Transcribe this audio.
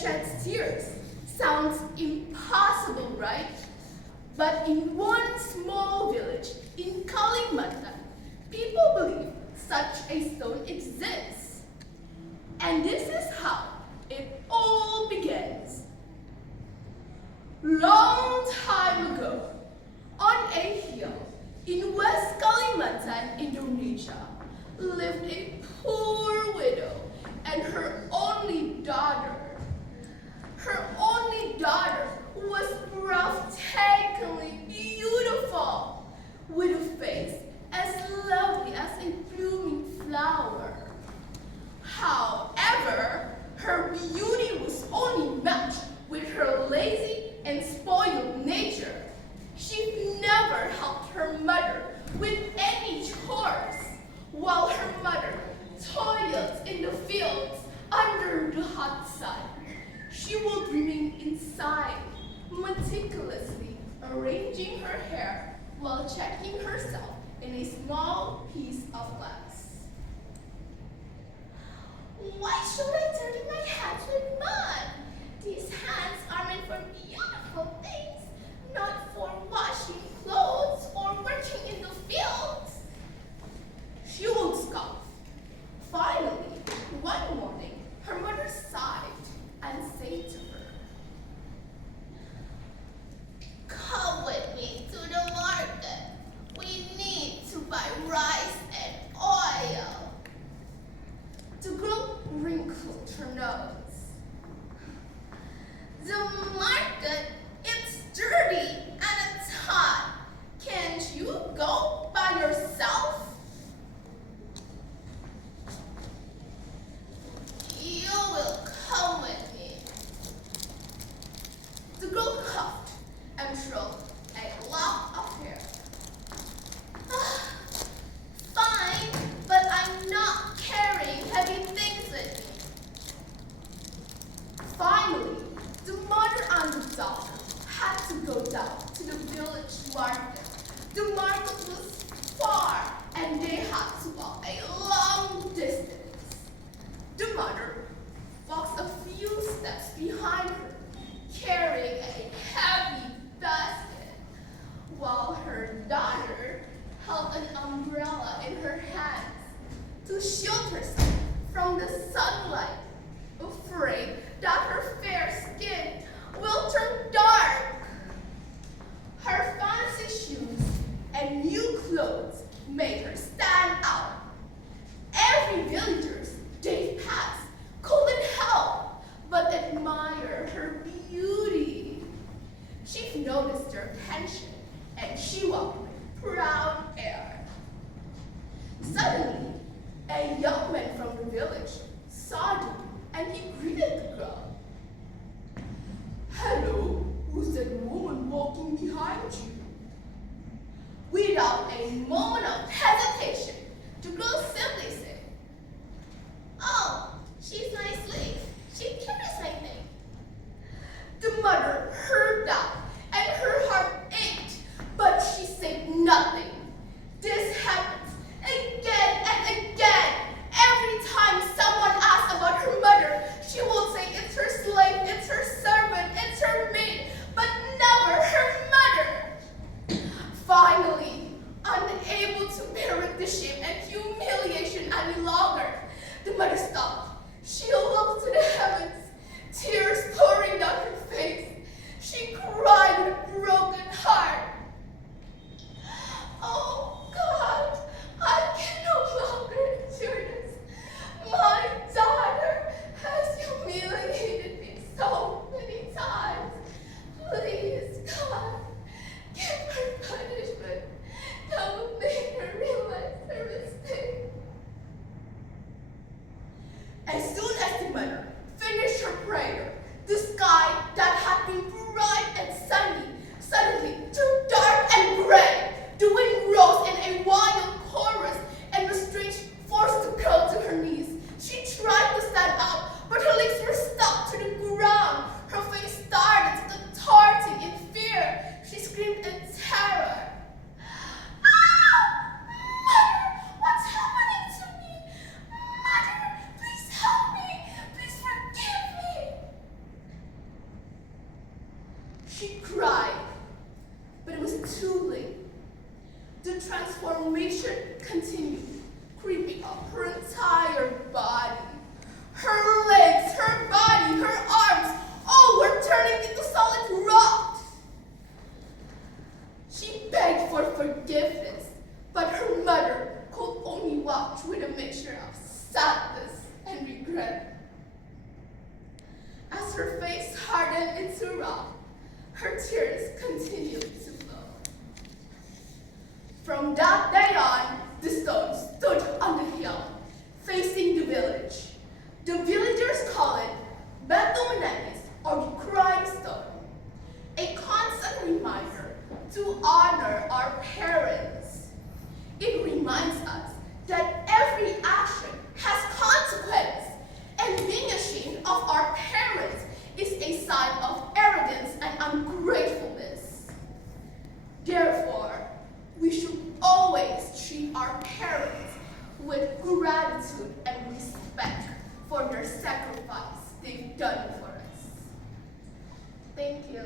sheds tears. Sounds impossible, right? But in one small village in Kalimantan, people believe such a stone exists. And this is how it all begins. Long time ago, on a hill in West Kalimantan, Indonesia, lived a poor widow and her only daughter. Her only daughter was breathtakingly beautiful, with a face as lovely as a blooming flower. However, her beauty was only matched with her lazy and spoiled nature. She never helped her mother with any chores, while her mother toiled in the fields under the hot sun. She would remain inside, meticulously arranging her hair while checking herself in a small piece of glass. Why should I dirty my hands with mud? These hands are meant for beautiful things, not for washing clothes or working in the fields. She would scoff. Finally, one morning, her mother sighed and said to her, "Come with me to the market. We need to buy rice and oil." The girl wrinkled her nose. "The market is dirty and it's hot. Can't you go by yourself?" "You will come with me." The girl coughed and stroked a lock of hair. "Fine, but I'm not carrying heavy things with me." Finally, the mother and the daughter had to go down to the village market. The market was far and they had to walk a long distance. The mother walked a few steps behind her, carrying a heavy basket, while her daughter held an umbrella in her hands to shield herself from the sunlight, afraid that her fair skin will turn dark. Her fancy shoes and new clothes made her stand out. Every villagers they passed couldn't help but admire her beauty. She noticed their attention and she walked with proud air. Suddenly, a young man from the village saw them and he greeted the girl. "Hello, who's that woman walking behind you?" Without a moment of hesitation, the girl simply said, "Oh, she's my slave. She carries my thing." The mother heard that and her heart ached, but she said nothing. This happens again and again. Every time someone asks about her mother, she will say it's her slave, it's her servant, it's her maid, but never her mother. Finally, unable to bear with the shame and humiliation any longer, the mother stopped. She looked to the heavens, tears pouring down her face. She cried with a broken heart. "Oh God, I can no longer endure this. My daughter has humiliated me so many times. Please, God, give her punishment. Don't make her realize her mistake." As soon as the mother finished The transformation continued, creeping up her entire body. Her legs, her body, her arms, all were turning into solid rocks. She begged for forgiveness, but her mother could only watch with a mixture of sadness and regret. As her face hardened into rock, her tears continued to flow. From that day on, the stone stood on the hill, facing the village. The villagers call it Batu Menangis, or the crying stone, a constant reminder to honor our parents. It reminds us that every action has consequence, and being ashamed of our parents is a sign of arrogance and ungratefulness. Therefore, we should always treat our parents with gratitude and respect for their sacrifice they've done for us. Thank you.